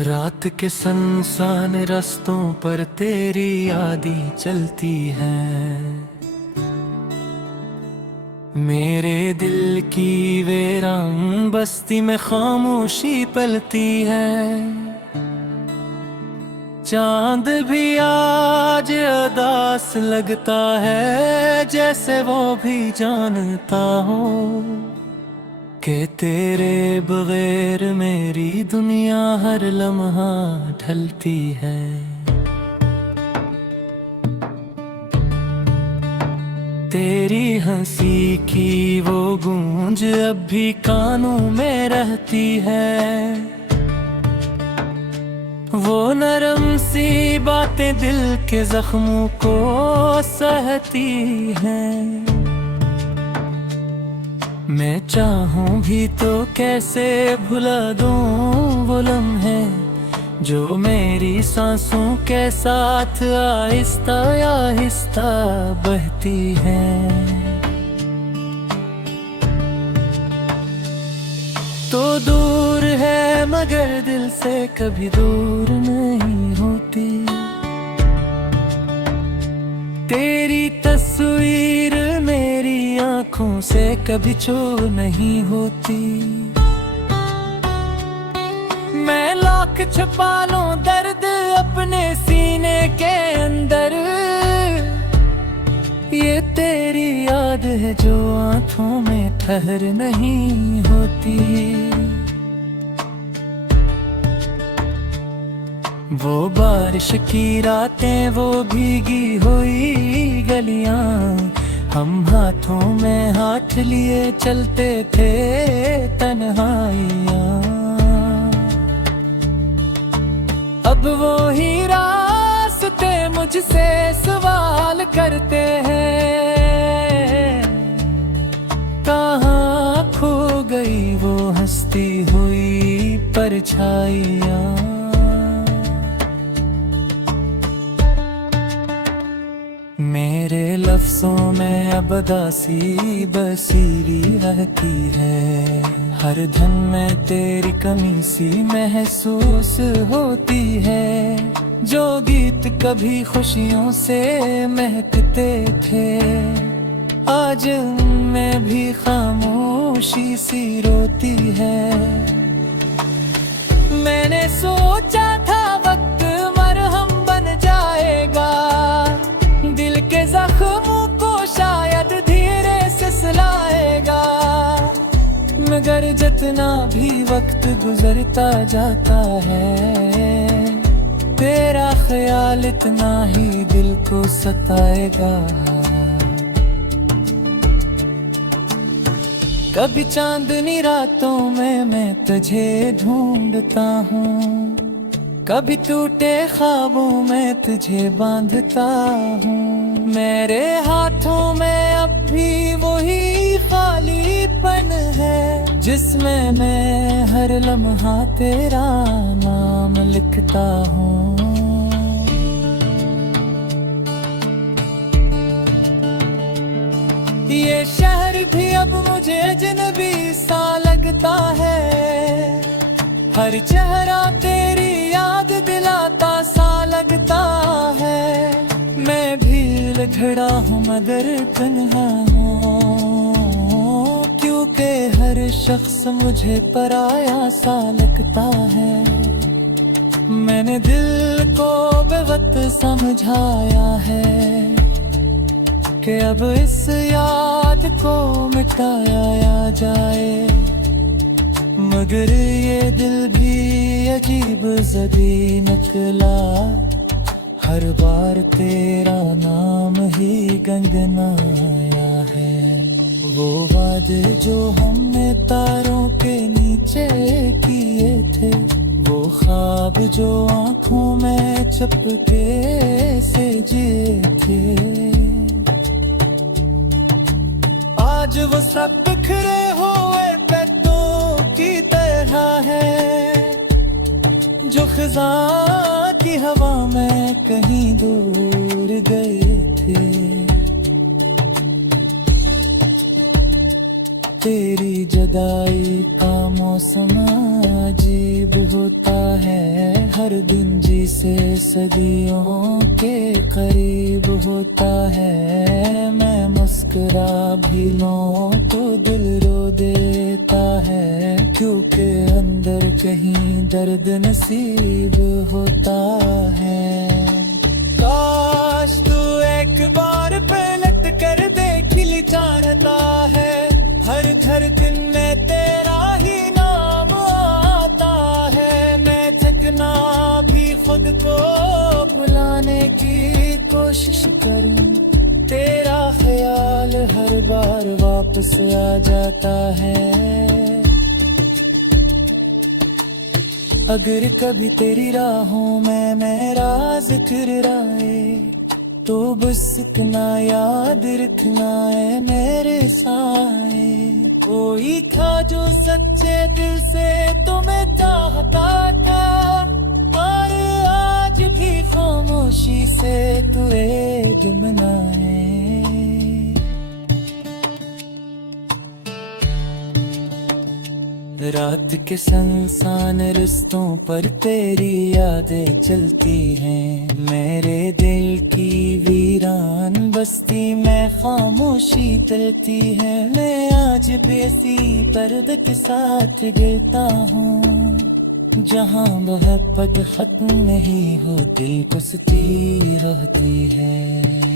रात के सुनसान रास्तों पर तेरी यादें चलती हैं। मेरे दिल की वीरान बस्ती में खामोशी पलती है। चांद भी आज उदास लगता है, जैसे वो भी जानता हो कि तेरे बगैर मेरी दुनिया हर लम्हा ढलती है। तेरी हंसी की वो गूंज अब भी कानों में रहती है। वो नरम सी बातें दिल के जख्मों को सहती हैं। मैं चाहूं भी तो कैसे भुला दूं वो लम्हे जो मेरी सांसों के साथ आहिस्ता आहिस्ता बहती हैं। तो दूर है मगर दिल से कभी दूर नहीं होती। तेरी तस्वीर मेरी आँखों से कभी छू नहीं होती। मैं लाख छुपा लूं दर्द अपने सीने के अंदर, ये तेरी याद है जो आँखों में ठहर नहीं होती। वो बारिश की रातें, वो भीगी हुई गलियां, हम हाथों में हाथ लिए चलते थे तन्हाइयां। अब वो ही रास्ते मुझसे सवाल करते हैं, कहाँ खो गई वो हंसती हुई परछाइयाँ। मेरे लफ्जों में अब उदासी बसीरी रहती है। हर धन में तेरी कमी सी महसूस होती है। जो गीत कभी खुशियों से महकते थे, आज उनमें भी खामोशी सी रोती है। मैंने सोचा था वक्त मरहम बन जाएगा, दिल के जख्मों को शायद धीरे से सुलाएगा। मगर जितना भी वक्त गुजरता जाता है, तेरा ख्याल इतना ही दिल को सताएगा। कभी चांदनी रातों में मैं तुझे ढूंढता हूँ, कभी टूटे ख्वाबों में तुझे बांधता हूँ। मेरे हाथों में अब भी वही खालीपन है, जिसमें मैं हर लम्हा तेरा नाम लिखता हूँ। ये शहर भी अब मुझे अजनबी सा लगता है। हर चेहरा तेरी याद दिलाता सा लगता है। मैं भी लड़खड़ा हूँ मगर तन्हा हूँ, क्योंकि हर शख्स मुझे पराया सा लगता है। मैंने दिल को बेवक्त समझाया है कि अब इस याद को मिटाया जाए, मगर ये दिल भी अजीब ज़दी निकला। हर बार तेरा नाम ही गंगनाया है। वो वादे जो हमने तारों के नीचे किए थे, वो ख्वाब जो आँखों में चपके से जिए थे, आज वो सब बिखरे हुए पत्तों की तरह है, जो खिज़ां की हवा में कहीं दूर गए थे। तेरी जुदाई का मौसम अजीब होता है, हर दिन जिसे सदियों के करीब होता है। मैं मुस्कुरा भी लूं तो दिल रो देता है, क्योंकि अंदर कहीं दर्द नसीब होता है। काश तू एक बार पलट कर देख ले चाहता है, हर धड़कन में तेरा ही नाम आता है। मैं थकना भी खुद को भुलाने की कोशिश करूं, तेरा ख्याल हर बार वापस आ जाता है। अगर कभी तेरी राहों में मेरा जिक्र आए, तो बस इतना याद रखना है मेरे साए। कोई था जो सच्चे दिल से तुम्हें चाहता था, और आज भी खामोशी से तू एक मनाए। रात के सुनसान रस्तों पर तेरी यादें चलती हैं, मेरे दिल की वीरान बस्ती में खामोशी तलती है। मैं आज बेसी पर्दे के साथ गिरता हूँ, जहाँ मोहब्बत खत्म नहीं हो दिल को सती रहती है।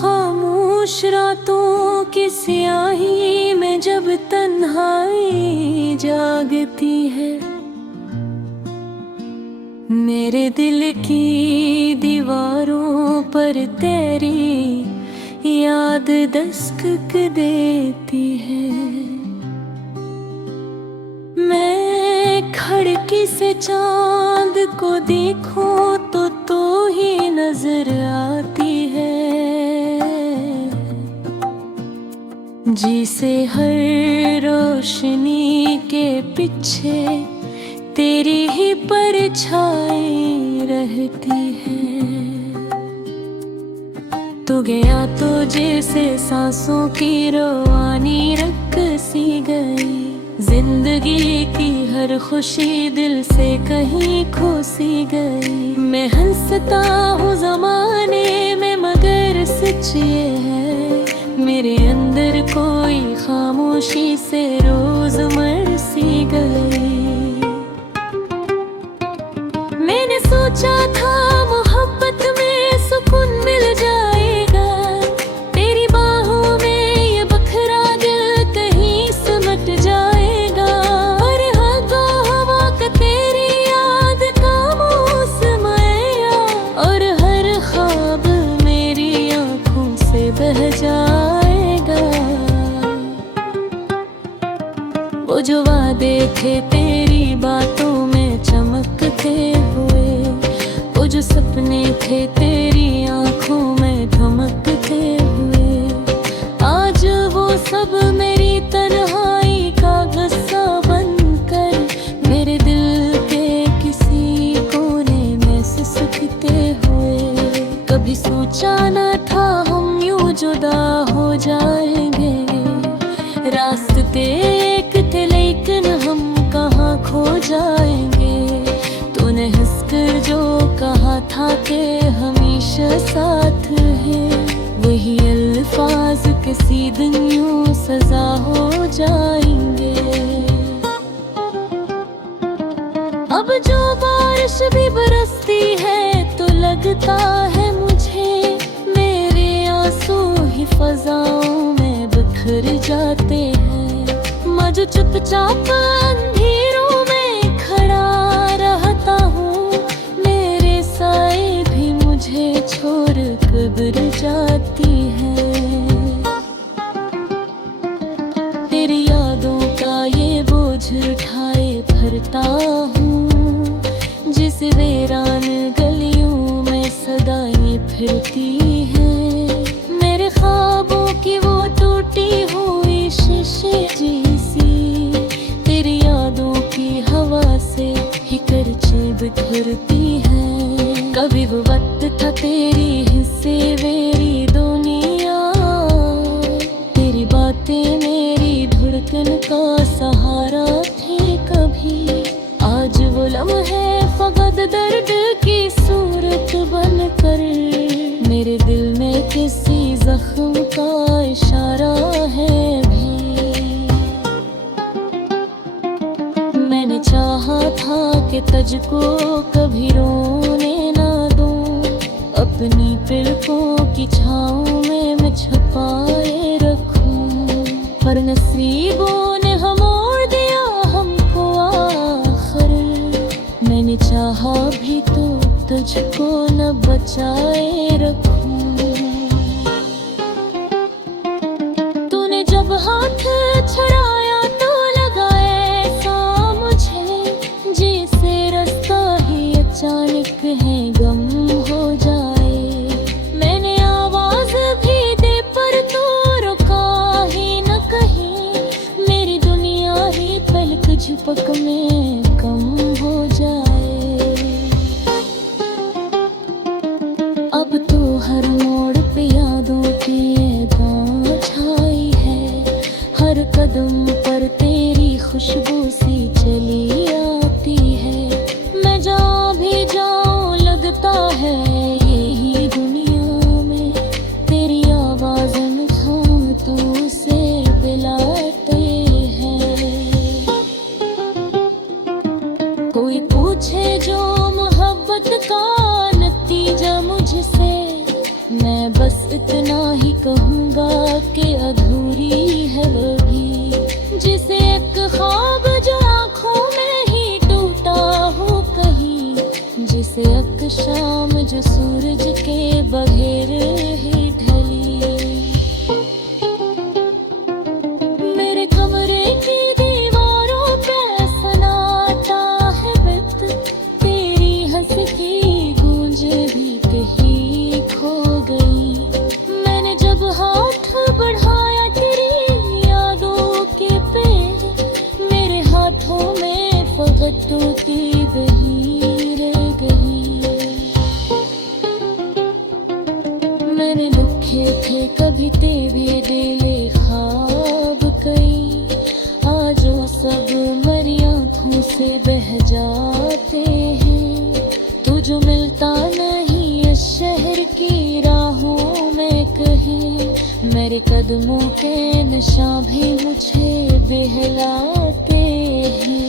खामोश रातों की स्याही में जब तन्हाई जागती है, मेरे दिल की दीवारों पर तेरी याद दस्तक देती है। मैं खिड़की से चांद को देखूं तो ही नजर आती है, जिसे हर रोशनी के पीछे तेरी ही परछाई रहती है। तू गया तो जैसे सांसों की रवानी रक सी गई, जिंदगी की हर खुशी दिल से कहीं खो सी गई। मैं हंसता हूँ जमाने में मगर सच ये है, मेरे अंदर कोई खामोशी से रोज मर सी गई। मैंने सोचा था मोहब्बत में सुकून मिल जाएगा, तेरी बाहों में ये बखरा दिल कहीं सिमट जाएगा। हर हवा हवा का तेरी याद का मौसम आया, और हर ख्वाब मेरी आंखों से बह जाएगा। वो जो वादे थे तेरी बातों में चमकते हुए, वो जो सपने थे तेरी आंखों में धमकते हुए, आज वो सब मेरी तन्हाई का गुस्सा बनकर मेरे दिल के किसी कोने में सिसकते हुए। कभी सोचा न था हम यूं जुदा हो जाएंगे, रास्ते एक थे लेकिन हम कहाँ खो जाएंगे। तूने हंसकर जो कहा था कि हमेशा साथ है, वही अल्फाज किसी दिन यूं सजा हो जाएंगे। अब जो बारिश भी बरसती है तो लगता है मुझे मेरे आंसू ही फजाओं में बिखर जाते हैं। मैं जो चुपचाप अंधेरों में खड़ा रहता हूँ, मेरे साए भी मुझे छोड़ कब्र जाती है। तेरी याद वीरान गलियों में सदाएं फिरती हैं। मेरे ख्वाबों की वो टूटी हुई शीशे जैसी, तेरी यादों की हवा से ही करचे बिखरती हैं। कभी वो वक्त था तेरी हिस्से मेरी दुनिया, तेरी बातें मेरी धड़कन का सहारा थे कभी। आज वो लम्हे फकत दर्द की सूरत बनकर मेरे दिल में किसी जख्म का इशारा है भी। मैंने चाहा था कि तुझको कभी रोने ना दूं, अपनी पलकों की छाँव में मैं छुपाए रखूं, पर नसीबों ने हम मोड़ दिया हमको आखिर। मैंने चाहा भी तो तुझको न बचाए रखूं। तूने जब हाथ छड़ाया तो लगा ऐसा मुझे, जैसे रास्ता ही अचानक है गम हो जाए। मैंने आवाज भी दे पर तू रुका ही न कहीं, मेरी दुनिया ही पलक झपक में कम हो जाए। अब तो हर मोड़ पे यादों की ऐ छाई है, हर कदम पर तेरी खुशबू सी चली आती है। मैं जहाँ भी जाऊँ लगता है यही दुनिया में तेरी आवाज़ें हम तू से बुलाते हैं। कोई पूछे जो मोहब्बत का नतीजा मुझसे, मैं बस इतना ही कहूँगा कि अधूरी है वो भी, जिसे एक ख्वाब जो आँखों में ही टूटा हो कहीं, जिसे एक शाम जो सूरज के बगैर ही ढली। मेरे कमरे की दीवारों पे सन्नाटा है बित, तेरी हंस की गूंज भी कहीं खो गई। मैंने जब हाथ बढ़ाया तेरी यादों के पे, मेरे हाथों में फकत टूटी वही रह गई। मैंने लिखे थे कभी तेरे दिले ख्वाब कई, आज वो सब मरी आँखों से बह जाते हैं। तू जो मिलता नहीं इस शहर की राहों में कहीं, मेरे कदमों के निशान भी मुझे बहलाते हैं।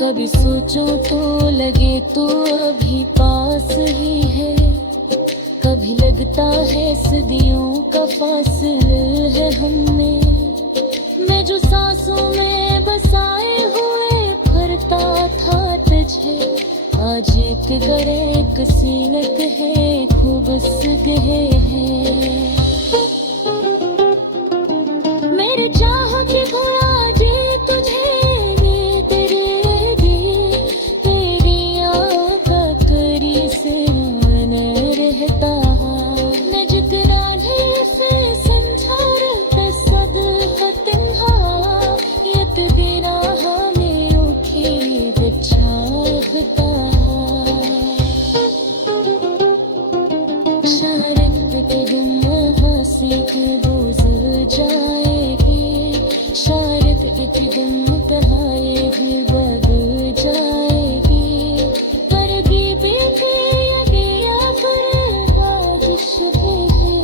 कभी सोचो तो लगे तो अभी पास ही है, कभी लगता है सदियों का फासला है हमें। मैं जो सांसों में बसाए हुए भरता था तुझे, आज एक गरे एक सीनत है खूब गए हैं। मेरे चाह के घोड़ा जे तुझे वे तेरे दी, तेरी आँखा करी से मन रहता। मैं जितना नहीं से समझा रहता सद खतिंहा, यत बिना हमें उठी चाहता। शहरत के दिन हंसी के बोझ जाएगी, शायद एक दिन कहाए भी बदल जाएगी। करगी बेटी या बर्बादिश भी है,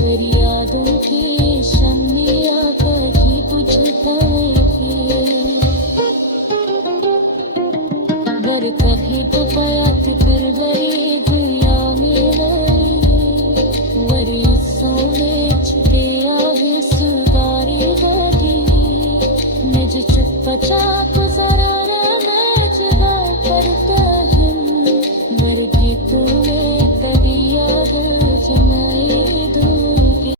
मेरी यादों की शम्मिया कहीं बुझ पाएगी। गर कहीं तो पाया फिर गई दुनिया में नहीं, वरी सोने छुटे आवे सुगारी गाड़ी। मैं जो चुप चाप